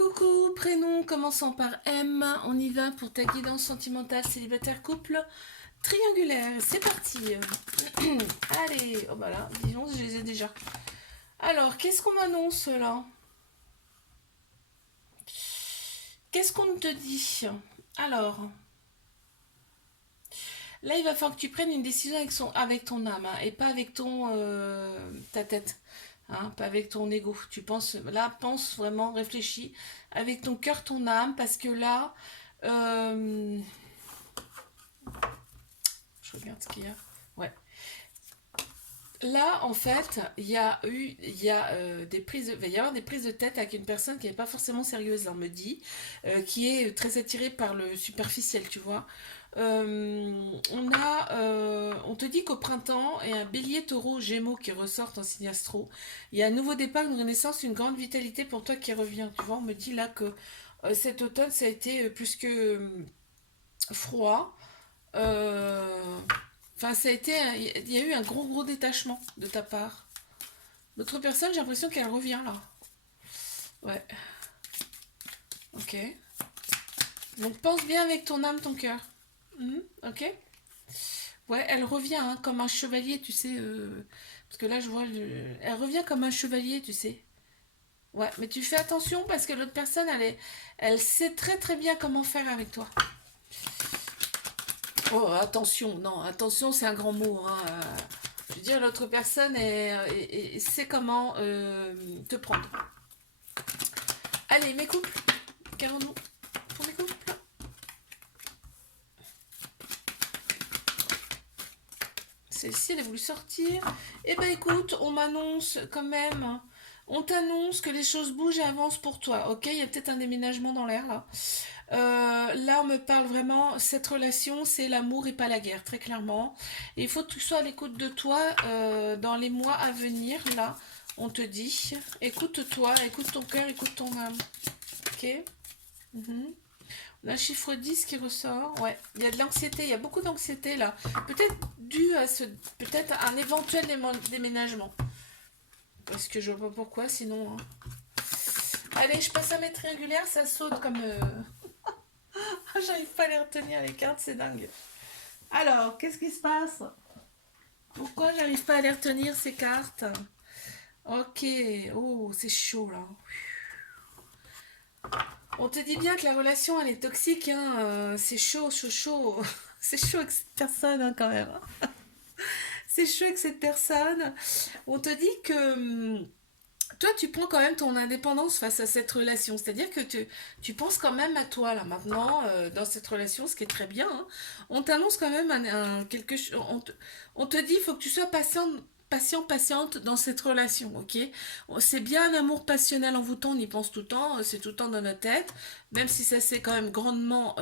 Coucou, prénom commençant par M, on y va pour ta guidance sentimentale célibataire couple triangulaire, c'est parti. Allez, oh bah là, disons, je les ai déjà. Alors, qu'est-ce qu'on m'annonce là? Qu'est-ce qu'on te dit? Alors, là, il va falloir que tu prennes une décision avec ton âme, hein, et pas avec ta tête, hein, pas avec ton ego. Tu penses, là, pense vraiment, réfléchis avec ton cœur, ton âme, parce que là, euh, je regarde ce qu'il y a. Ouais. Là, en fait, il va y avoir des prises de tête avec une personne qui n'est pas forcément sérieuse, là, on me dit, qui est très attirée par le superficiel, tu vois. On te dit qu'au printemps, il y a un bélier taureau gémeaux qui ressortent en signe astro. Il y a un nouveau départ, une renaissance, une grande vitalité pour toi qui revient. Tu vois, on me dit là que cet automne, ça a été plus que froid. Euh, Enfin, il y a eu un gros détachement de ta part. L'autre personne, j'ai l'impression qu'elle revient là. Ouais, ok. Donc pense bien avec ton âme, ton cœur. Ok. Ouais, elle revient hein, comme un chevalier, tu sais. Parce que là, je vois, elle revient comme un chevalier, tu sais. Ouais, mais tu fais attention parce que l'autre personne, elle sait très bien comment faire avec toi. Oh, attention, non, attention, c'est un grand mot, hein. Je veux dire, l'autre personne sait comment te prendre. Allez, mes couples, qu'avons-nous pour mes couples? Celle-ci, elle a voulu sortir. Eh ben écoute, on m'annonce quand même, on t'annonce que les choses bougent et avancent pour toi, ok? Il y a peut-être un déménagement dans l'air là. Là, on me parle vraiment, cette relation, c'est l'amour et pas la guerre, très clairement. Et il faut que tu sois à l'écoute de toi dans les mois à venir. Là, on te dit, écoute-toi, écoute ton cœur, écoute ton âme. Ok. Mhm. On a le chiffre 10 qui ressort. Ouais, il y a de l'anxiété, il y a beaucoup d'anxiété là. Peut-être dû à peut-être à un éventuel déménagement. Parce que je vois pas pourquoi, sinon, hein. Allez, je passe à mes triangulaires, ça saute comme. J'arrive pas à les retenir les cartes, c'est dingue. Alors, qu'est-ce qui se passe? Pourquoi j'arrive pas à les retenir ces cartes? Ok, oh, c'est chaud là. On te dit bien que la relation elle est toxique, hein. C'est chaud. C'est chaud avec cette personne hein, quand même. C'est chaud avec cette personne. On te dit que toi, tu prends quand même ton indépendance face à cette relation. C'est-à-dire que tu penses quand même à toi, là, maintenant, dans cette relation, ce qui est très bien, hein. On t'annonce quand même quelque chose. On te dit, il faut que tu sois patiente dans cette relation, ok? C'est bien un amour passionnel envoûtant, on y pense tout le temps, c'est tout le temps dans notre tête, même si ça s'est quand même grandement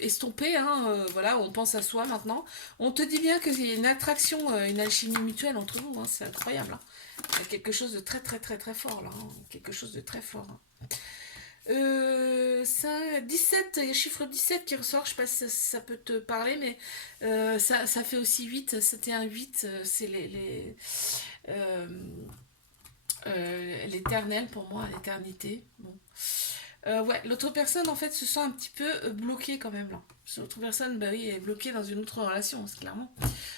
estompé, hein, voilà, on pense à soi maintenant. On te dit bien qu'il y a une attraction, une alchimie mutuelle entre vous, hein, c'est incroyable, hein. Il y a quelque chose de très fort là, hein, quelque chose de très fort, hein. 17, il y a le chiffre 17 qui ressort, je sais pas si ça peut te parler, mais ça fait aussi 8, c'était un 8, c'est euh, l'éternel pour moi, l'éternité. Bon. Ouais, l'autre personne en fait se sent un petit peu bloquée quand même là. L'autre personne, bah oui, est bloquée dans une autre relation, c'est clairement.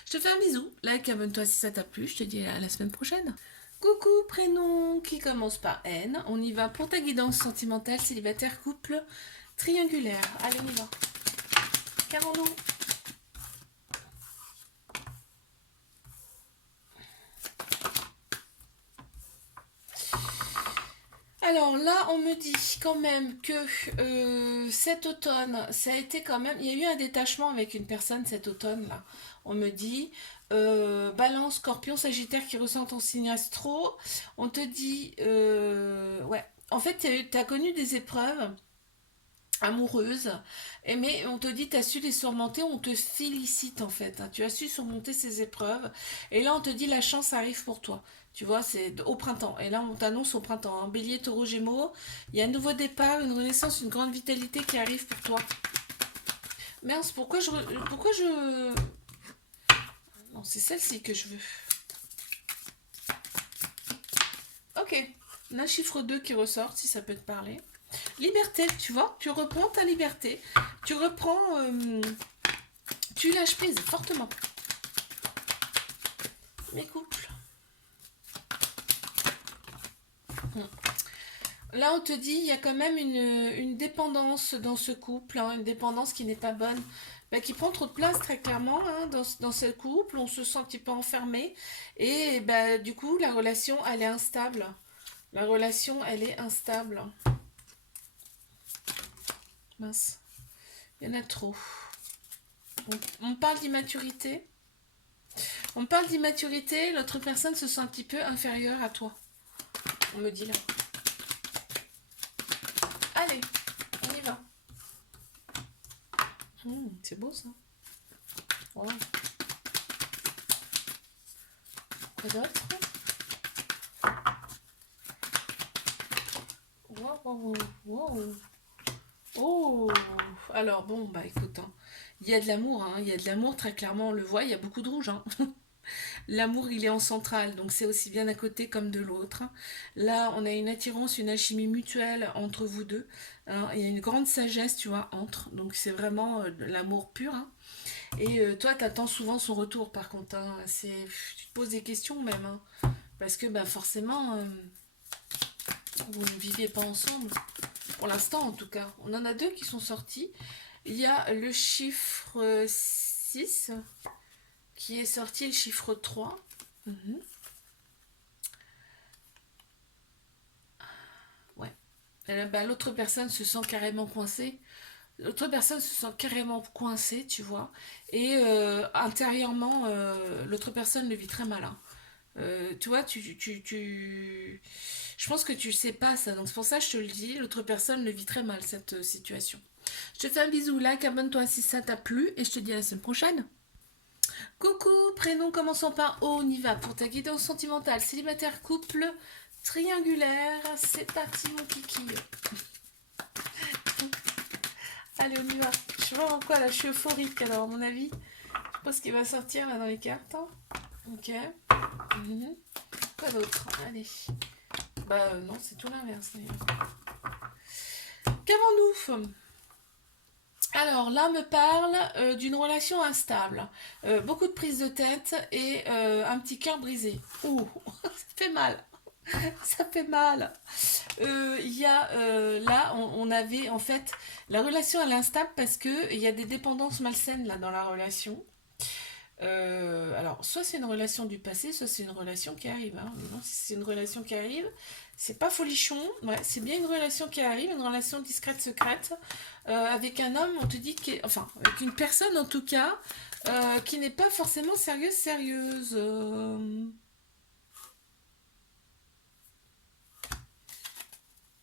Je te fais un bisou, like, abonne-toi si ça t'a plu, je te dis à la semaine prochaine. Coucou, prénom qui commence par N. On y va pour ta guidance sentimentale, célibataire, couple, triangulaire. Allez, on y va. Carolo. Alors là, on me dit quand même que cet automne, ça a été quand même. Il y a eu un détachement avec une personne cet automne là. On me dit Balance, Scorpion, Sagittaire qui ressentent en signe astro. On te dit ouais. En fait, tu as connu des épreuves amoureuses, mais on te dit tu as su les surmonter, on te félicite en fait, hein. Tu as su surmonter ces épreuves et là on te dit la chance arrive pour toi. Tu vois, c'est au printemps. Et là, on t'annonce au printemps, hein. Bélier, taureau, gémeaux. Il y a un nouveau départ, une renaissance, une grande vitalité qui arrive pour toi. Mince, pourquoi je... Non, c'est celle-ci que je veux. Ok. On a le chiffre 2 qui ressort, si ça peut te parler. Liberté, tu vois, tu reprends ta liberté. Tu reprends... tu lâches prise fortement. Mes couples. Là, on te dit, il y a quand même une dépendance dans ce couple, hein, une dépendance qui n'est pas bonne, bah, qui prend trop de place très clairement hein, dans ce couple. On se sent un petit peu enfermé et bah, du coup, la relation, elle est instable. La relation, elle est instable. Mince, il y en a trop. On parle d'immaturité. On parle d'immaturité, l'autre personne se sent un petit peu inférieure à toi. On me dit là. Allez, on y va. C'est beau ça. Wow. Quoi d'autre? Wow, wow, wow. Oh, alors bon, bah écoute, hein, il y a de l'amour, hein, il y a de l'amour très clairement, on le voit, il y a beaucoup de rouge. Hein. L'amour, il est en centrale, donc c'est aussi bien d'un côté comme de l'autre. Là, on a une attirance, une alchimie mutuelle entre vous deux. Hein. Il y a une grande sagesse, tu vois, entre. Donc c'est vraiment de l'amour pur. Hein. Et toi, tu attends souvent son retour, par contre. Hein. Tu te poses des questions même. Hein. Parce que bah, forcément, vous ne viviez pas ensemble. Pour l'instant, en tout cas. On en a deux qui sont sortis. Il y a le chiffre 6 qui est sorti, le chiffre 3. Ouais. Bah, l'autre personne se sent carrément coincée. L'autre personne se sent carrément coincée, tu vois. Et intérieurement, l'autre personne le vit très mal. Hein. Tu vois, je pense que tu sais pas ça. Donc c'est pour ça que je te le dis. L'autre personne le vit très mal, cette situation. Je te fais un bisou, like, abonne-toi si ça t'a plu. Et je te dis à la semaine prochaine. Coucou, prénom commençant par O, on y va pour ta guidance sentimentale, célibataire, couple, triangulaire. C'est parti mon kiki. Allez, on y va. Je sais pas pourquoi là, je suis euphorique alors à mon avis. Je sais pas ce qui va sortir là dans les cartes. Hein. Ok. Quoi d'autre? Allez. Bah non, c'est tout l'inverse d'ailleurs. Qu'avons-nous? Alors là, me parle d'une relation instable, beaucoup de prises de tête et un petit cœur brisé. Ouh, ça fait mal, ça fait mal. Il y a là, on avait en fait la relation elle est instable parce que il y a des dépendances malsaines là dans la relation. Alors, soit c'est une relation du passé, soit c'est une relation qui arrive. Hein. Non, si c'est une relation qui arrive, c'est pas folichon. Ouais, c'est bien une relation qui arrive, une relation discrète, secrète, avec un homme, on te dit, enfin, avec une personne en tout cas, qui n'est pas forcément sérieuse.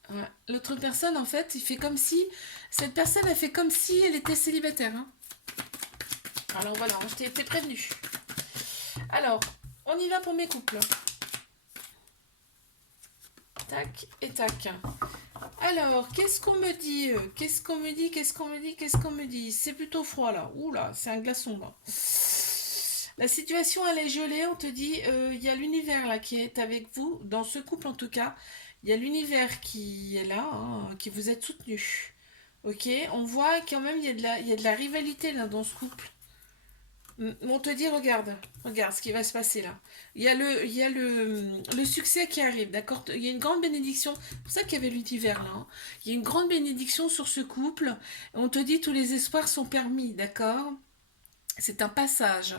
Ouais. L'autre personne, en fait, il fait comme si, cette personne a fait comme si elle était célibataire. Hein. Alors voilà, je t'ai prévenu. Alors, on y va pour mes couples. Tac et tac. Alors, qu'est-ce qu'on me dit? Qu'est-ce qu'on me dit? Qu'est-ce qu'on me dit? Qu'est-ce qu'on me dit? C'est plutôt froid là. Ouh là, c'est un glaçon là. La situation elle est gelée, on te dit, il y a l'univers là qui est avec vous, dans ce couple en tout cas, il y a l'univers qui est là, hein, qui vous êtes soutenu. Ok, on voit quand même il y a de la rivalité là dans ce couple. On te dit, regarde ce qui va se passer là. Il y a le succès qui arrive, d'accord? Il y a une grande bénédiction. C'est pour ça qu'il y avait l'univers là. Hein. Il y a une grande bénédiction sur ce couple. On te dit, tous les espoirs sont permis, d'accord? C'est un passage.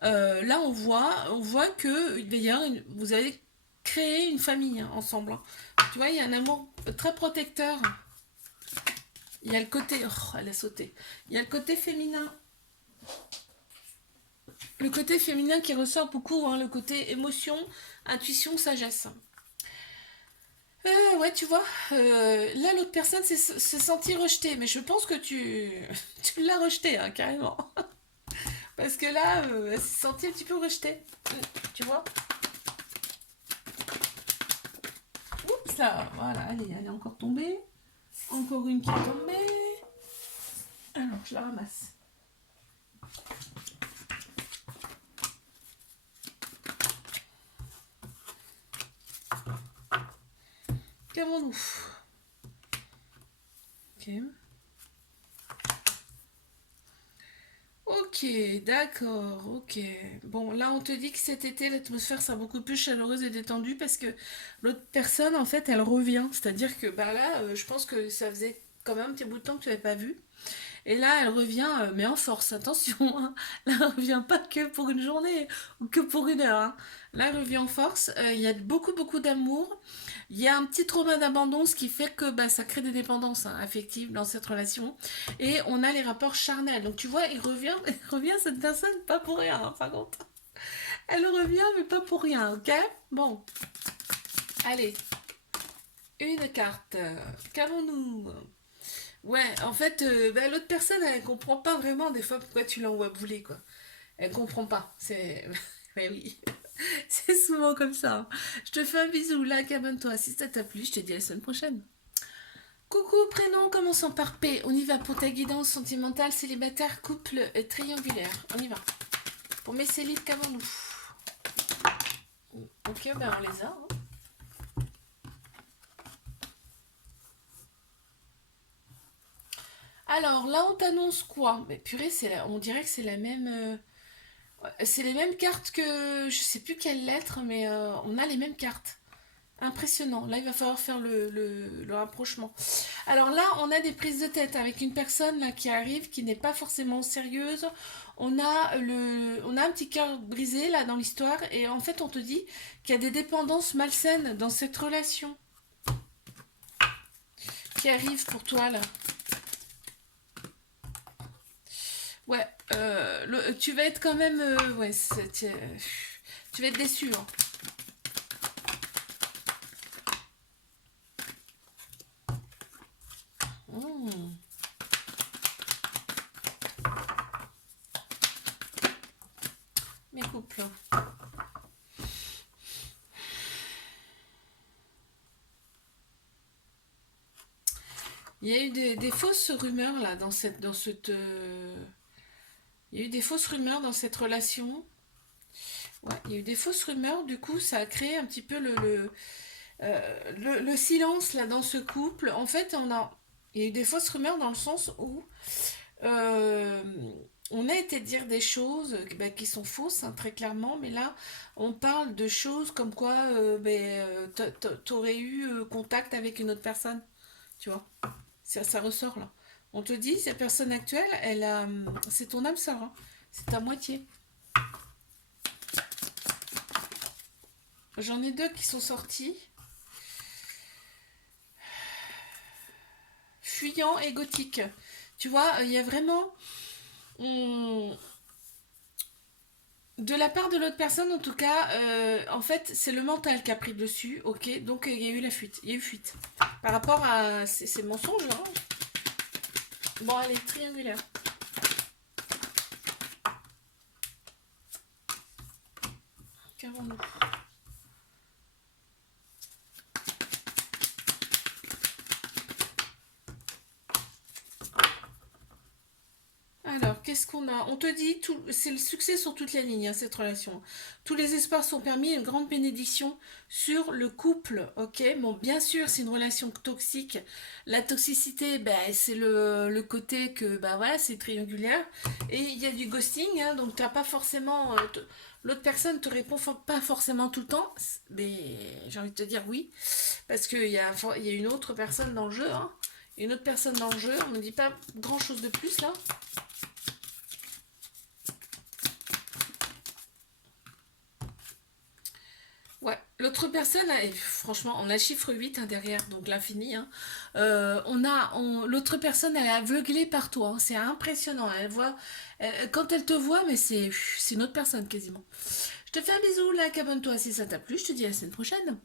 Là, on voit que d'ailleurs, vous allez créer une famille hein, ensemble. Hein. Tu vois, il y a un amour très protecteur. Il y a le côté. Oh, elle a sauté. Il y a le côté féminin. Le côté féminin qui ressort beaucoup, hein, le côté émotion, intuition, sagesse. Ouais, tu vois, là l'autre personne s'est sentie rejetée, mais je pense que tu l'as rejetée, hein, carrément. Parce que là, elle s'est sentie un petit peu rejetée. Tu vois? Oups là, voilà, allez, elle est encore tombée. Encore une qui est tombée. Alors, je la ramasse. Qu'avons-nous? Ok. Ok, d'accord, ok. Bon, là, on te dit que cet été, l'atmosphère sera beaucoup plus chaleureuse et détendue parce que l'autre personne, en fait, elle revient. C'est-à-dire que bah là, je pense que ça faisait quand même un petit bout de temps que tu n'avais pas vu. Et là, elle revient, mais en force, attention, hein. Là, elle revient pas que pour une journée ou que pour une heure, hein. Là, elle revient en force. Il y a beaucoup, beaucoup d'amour. Il y a un petit trauma d'abandon, ce qui fait que bah, ça crée des dépendances hein, affectives dans cette relation. Et on a les rapports charnels. Donc, tu vois, il revient cette personne, pas pour rien, hein, par contre. Elle revient, mais pas pour rien, ok? Bon, allez, une carte. Qu'avons-nous? Ouais, en fait, bah, l'autre personne, elle comprend pas vraiment des fois pourquoi tu l'envoies bouler, quoi. Elle comprend pas. C'est. Ouais, oui. C'est souvent comme ça, hein. Je te fais un bisou, là, abonne-toi. Si ça t'a plu, je te dis à la semaine prochaine. Coucou, prénom, commençons par P. On y va pour ta guidance sentimentale, célibataire, couple triangulaire. On y va. Pour mes célibes, qu'avons-nous? Ok, ben on les a, hein. Alors, là, on t'annonce quoi? Mais purée, on dirait que c'est la même. C'est les mêmes cartes que. Je sais plus quelle lettre, mais on a les mêmes cartes. Impressionnant. Là, il va falloir faire le rapprochement. Alors là, on a des prises de tête avec une personne là, qui arrive, qui n'est pas forcément sérieuse. On a un petit cœur brisé là dans l'histoire. Et en fait, on te dit qu'il y a des dépendances malsaines dans cette relation qui arrive pour toi là. Ouais, tu vas être quand même. Ouais, tu vas être déçu, hein. Mmh. Mes couples. Il y a eu des fausses rumeurs là il y a eu des fausses rumeurs dans cette relation. Ouais, il y a eu des fausses rumeurs. Du coup, ça a créé un petit peu le silence là dans ce couple. En fait, il y a eu des fausses rumeurs dans le sens où euh, on a été dire des choses bah, qui sont fausses, hein, très clairement, mais là, on parle de choses comme quoi t'aurais eu contact avec une autre personne, tu vois. Ça ressort là. On te dit, cette personne actuelle, c'est ton âme sœur, hein. C'est ta moitié. J'en ai deux qui sont sortis. Fuyant et gothique. Tu vois, il y a vraiment... on- De la part de l'autre personne, en tout cas, en fait, c'est le mental qui a pris dessus, ok. Donc, il y a eu la fuite. Il y a eu fuite. Par rapport à ces mensonges, hein. Bon, allez, triangulaire. Qu'avons-nous? Alors, qu'est-ce qu'on a? On te dit, c'est le succès sur toutes les lignes, hein, cette relation. Tous les espoirs sont permis, une grande bénédiction sur le couple, ok? Bon, bien sûr, c'est une relation toxique. La toxicité, ben, c'est le côté que, ben voilà, c'est triangulaire. Et il y a du ghosting, hein, donc t'as pas forcément... l'autre personne te répond pas forcément tout le temps, mais j'ai envie de te dire oui, parce il y a une autre personne dans le jeu, hein. Une autre personne dans le jeu, on ne me dit pas grand chose de plus là. Ouais, l'autre personne, franchement, on a chiffre 8 hein, derrière, donc l'infini, hein. L'autre personne, elle est aveuglée par toi, hein. C'est impressionnant. Quand elle te voit, mais c'est une autre personne quasiment. Je te fais un bisou, like, abonne-toi si ça t'a plu. Je te dis à la semaine prochaine.